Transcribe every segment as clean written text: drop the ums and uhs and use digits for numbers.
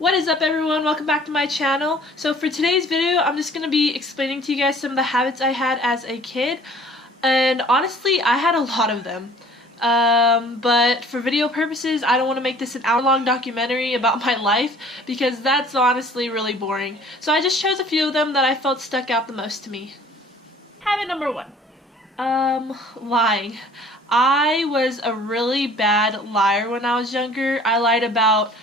What is up, everyone? Welcome back to my channel. So for today's video, I'm just going to be explaining to you guys some of the habits I had as a kid. And honestly, I had a lot of them. But for video purposes, I don't want to make this an hour-long documentary about my life because that's honestly really boring. So I just chose a few of them that I felt stuck out the most to me. Habit number 1. Lying. I was a really bad liar when I was younger. I lied about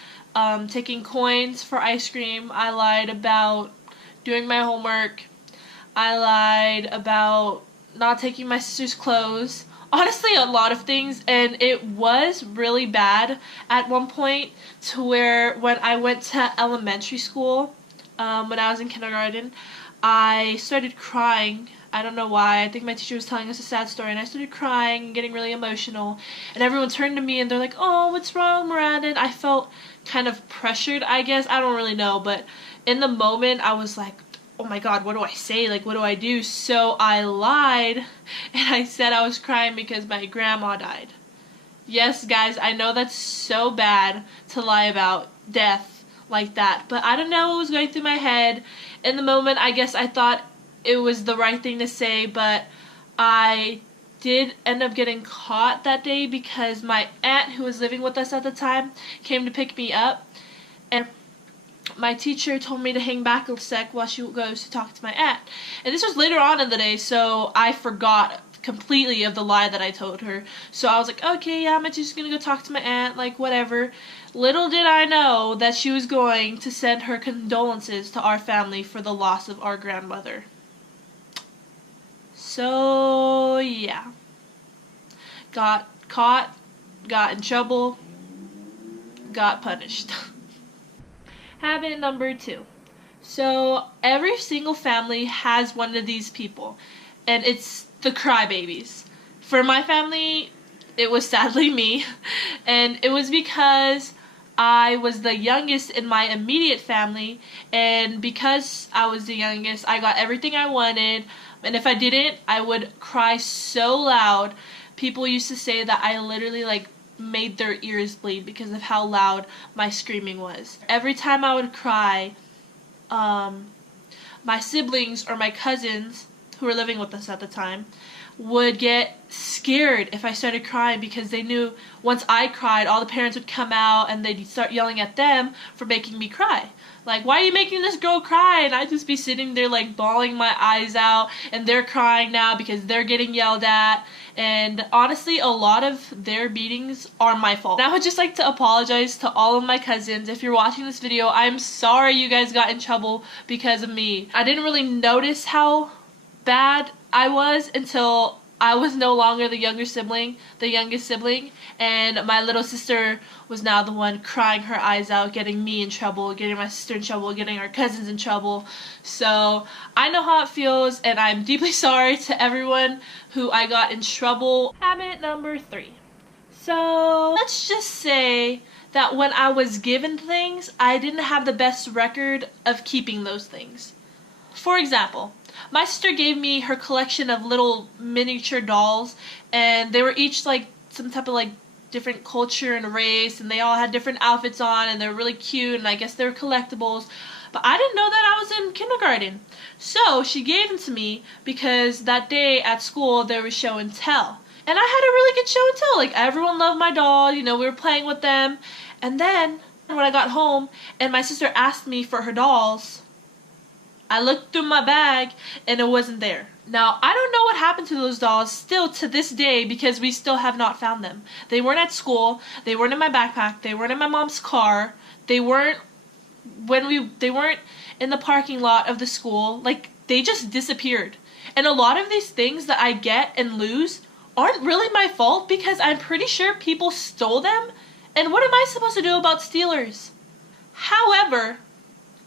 taking coins for ice cream. I lied about doing my homework. I lied about not taking my sister's clothes. Honestly, a lot of things, and it was really bad at one point to where when I went to elementary school, when I was in kindergarten, I started crying. I don't know why. I think my teacher was telling us a sad story, and I started crying and getting really emotional, and everyone turned to me and they're like, "Oh, what's wrong, Miranda?" And I felt kind of pressured, I guess. I don't really know, but in the moment I was like, oh my god, what do I say? Like, what do I do? So I lied, and I said I was crying because my grandma died. Yes, guys, I know that's so bad to lie about death like that, but I don't know what was going through my head. In the moment, I guess I thought it was the right thing to say, but I did end up getting caught that day because my aunt, who was living with us at the time, came to pick me up, and my teacher told me to hang back a sec while she goes to talk to my aunt. And this was later on in the day, so I forgot completely of the lie that I told her. So I was like, okay, yeah, I'm just gonna go talk to my aunt, like, whatever. Little did I know that she was going to send her condolences to our family for the loss of our grandmother. So, yeah. Got caught, got in trouble, got punished. Habit number 2. So every single family has one of these people, and it's the crybabies. For my family, it was sadly me, and it was because I was the youngest in my immediate family, and because I was the youngest, I got everything I wanted, and if I didn't, I would cry so loud. People used to say that I literally made their ears bleed because of how loud my screaming was. Every time I would cry, my siblings or my cousins who were living with us at the time would get scared if I started crying because they knew once I cried, all the parents would come out and they'd start yelling at them for making me cry. Like, why are you making this girl cry? And I'd just be sitting there bawling my eyes out, and they're crying now because they're getting yelled at. And honestly, a lot of their beatings are my fault. And I would just like to apologize to all of my cousins. If you're watching this video, I'm sorry you guys got in trouble because of me. I didn't really notice how bad I was until I was no longer the youngest sibling, and my little sister was now the one crying her eyes out, getting me in trouble, getting my sister in trouble, getting our cousins in trouble. So I know how it feels, and I'm deeply sorry to everyone who I got in trouble. Habit number 3. So let's just say that when I was given things, I didn't have the best record of keeping those things. For example, my sister gave me her collection of little miniature dolls, and they were each some type of different culture and race, and they all had different outfits on, and they were really cute, and I guess they were collectibles. But I didn't know that I was in kindergarten. So she gave them to me because that day at school there was show and tell. And I had a really good show and tell. Everyone loved my doll, we were playing with them. And then when I got home and my sister asked me for her dolls, I looked through my bag and it wasn't there. Now, I don't know what happened to those dolls still to this day because we still have not found them. They weren't at school, they weren't in my backpack, they weren't in my mom's car, they weren't in the parking lot of the school. They just disappeared. And a lot of these things that I get and lose aren't really my fault because I'm pretty sure people stole them. And what am I supposed to do about stealers? However,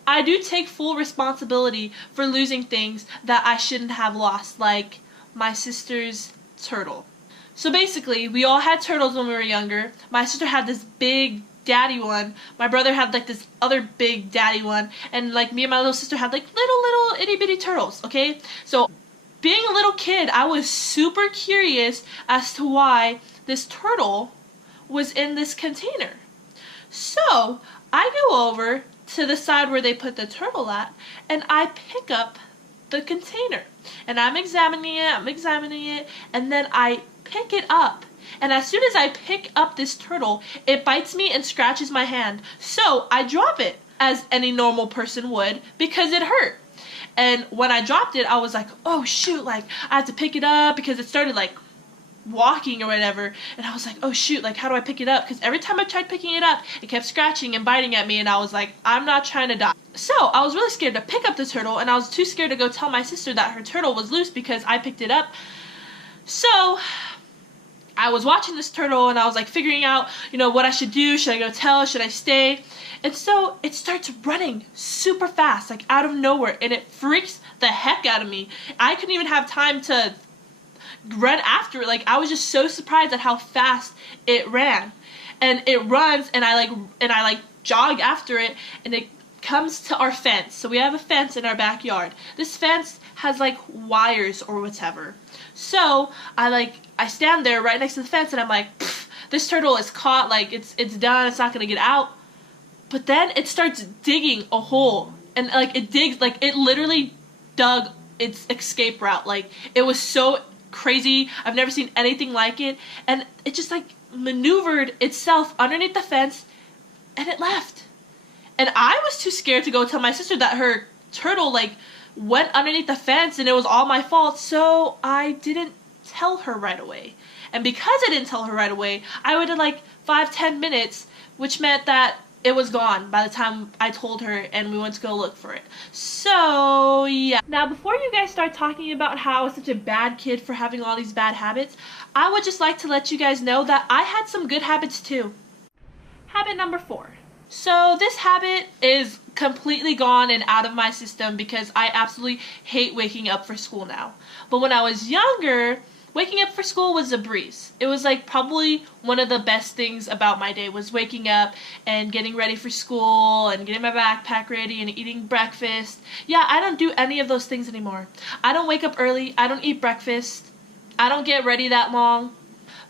I do take full responsibility for losing things that I shouldn't have lost, like my sister's turtle. So basically, we all had turtles when we were younger. My sister had this big daddy one. My brother had this other big daddy one. And me and my little sister had little itty bitty turtles, okay? So being a little kid, I was super curious as to why this turtle was in this container. So I go over to the side where they put the turtle at, and I pick up the container. And I'm examining it, and then I pick it up. And as soon as I pick up this turtle, it bites me and scratches my hand. So I drop it, as any normal person would, because it hurt. And when I dropped it, I was like, oh shoot, like I have to pick it up because it started like walking or whatever. And I was like, oh shoot, like how do I pick it up? Because every time I tried picking it up, it kept scratching and biting at me, and I was like, I'm not trying to die. So I was really scared to pick up the turtle, and I was too scared to go tell my sister that her turtle was loose because I picked it up. So I was watching this turtle, and I was like figuring out, you know, what I should do. Should I go tell? Should I stay? And so it starts running super fast, like out of nowhere, and it freaks the heck out of me. I couldn't even have time to run after it. Like, I was just so surprised at how fast it ran. And it runs, and I jog after it, and it comes to our fence. So we have a fence in our backyard. This fence has like wires or whatever. So I stand there right next to the fence, and I'm like, this turtle is caught, like it's done, it's not gonna get out. But then it starts digging a hole, and like it digs, like it literally dug its escape route. Like, it was so crazy. I've never seen anything like it. And it just like maneuvered itself underneath the fence, and it left. And I was too scared to go tell my sister that her turtle like went underneath the fence and it was all my fault, so I didn't tell her right away. And because I didn't tell her right away, I waited like 5-10 minutes, which meant that it was gone by the time I told her, and we went to go look for it. So yeah. Now, before you guys start talking about how I was such a bad kid for having all these bad habits, I would just like to let you guys know that I had some good habits too. Habit number 4. So this habit is completely gone and out of my system because I absolutely hate waking up for school now. But when I was younger, waking up for school was a breeze. It was like probably one of the best things about my day was waking up and getting ready for school and getting my backpack ready and eating breakfast. Yeah, I don't do any of those things anymore. I don't wake up early. I don't eat breakfast. I don't get ready that long.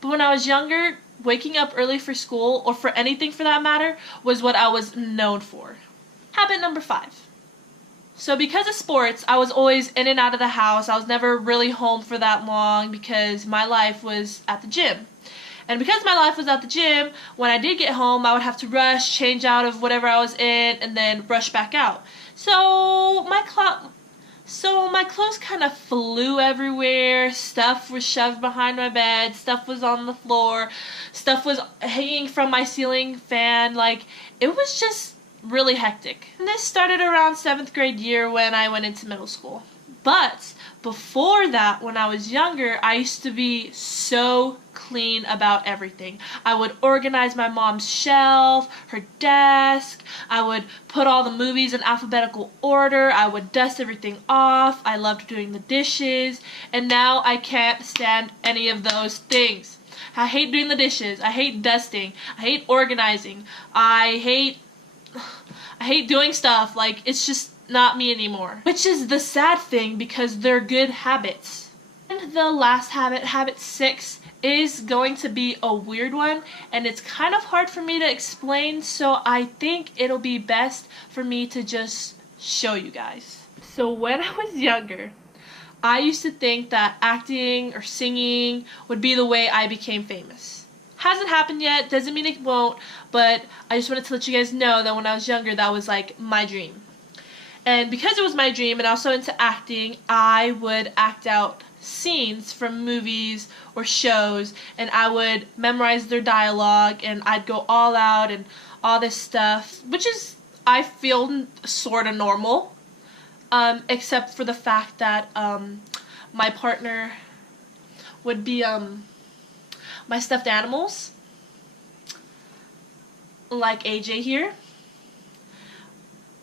But when I was younger, waking up early for school, or for anything for that matter, was what I was known for. Habit number 5. So because of sports, I was always in and out of the house. I was never really home for that long because my life was at the gym. And because my life was at the gym, when I did get home, I would have to rush, change out of whatever I was in, and then rush back out. So my clothes kind of flew everywhere. Stuff was shoved behind my bed. Stuff was on the floor. Stuff was hanging from my ceiling fan. Like, it was just really hectic. And this started around 7th grade year when I went into middle school. But before that, when I was younger, I used to be so clean about everything. I would organize my mom's shelf, her desk. I would put all the movies in alphabetical order. I would dust everything off. I loved doing the dishes. And now I can't stand any of those things. I hate doing the dishes. I hate dusting. I hate organizing. I hate doing stuff. Like, it's just not me anymore. Which is the sad thing because they're good habits. And the last habit, habit 6, is going to be a weird one, and it's kind of hard for me to explain, so I think it'll be best for me to just show you guys. So when I was younger, I used to think that acting or singing would be the way I became famous. Hasn't happened yet, doesn't mean it won't, but I just wanted to let you guys know that when I was younger, that was like my dream. And because it was my dream and also into acting, I would act out scenes from movies or shows, and I would memorize their dialogue, and I'd go all out and all this stuff, which is, I feel, sort of normal, except for the fact that my partner would be my stuffed animals, like AJ here.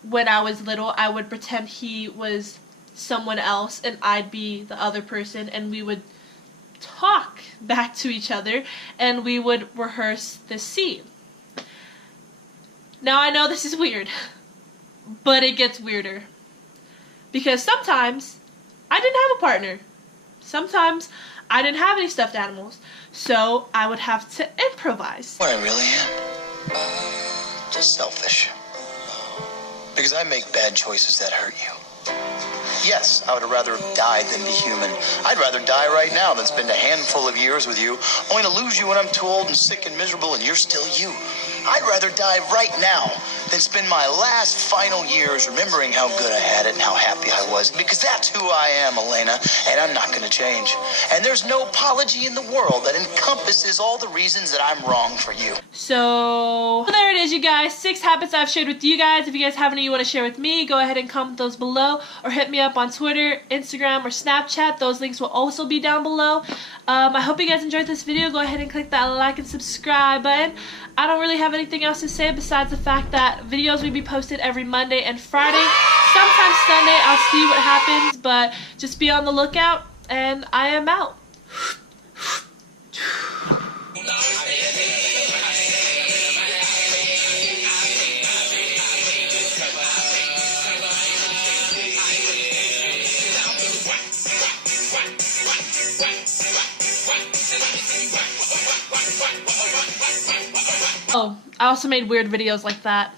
When I was little, I would pretend he was someone else and I'd be the other person, and we would talk back to each other and we would rehearse the scene. Now I know this is weird, but it gets weirder because sometimes I didn't have a partner. Sometimes I didn't have any stuffed animals, so I would have to improvise. What I really am? Just selfish. Because I make bad choices that hurt you. Yes, I would rather have died than be human. I'd rather die right now than spend a handful of years with you, only to lose you when I'm too old and sick and miserable and you're still you. I'd rather die right now than spend my last final years remembering how good I had it and how happy I was. Because that's who I am, Elena, and I'm not going to change. And there's no apology in the world that encompasses all the reasons that I'm wrong for you. So there it is, you guys. 6 habits I've shared with you guys. If you guys have any you want to share with me, go ahead and comment those below, or hit me up on Twitter, Instagram, or Snapchat. Those links will also be down below. I hope you guys enjoyed this video. Go ahead and click that like and subscribe button. I don't really have anything else to say besides the fact that videos will be posted every Monday and Friday. Sometimes Sunday, I'll see what happens, but just be on the lookout, and I am out. Oh, I also made weird videos like that.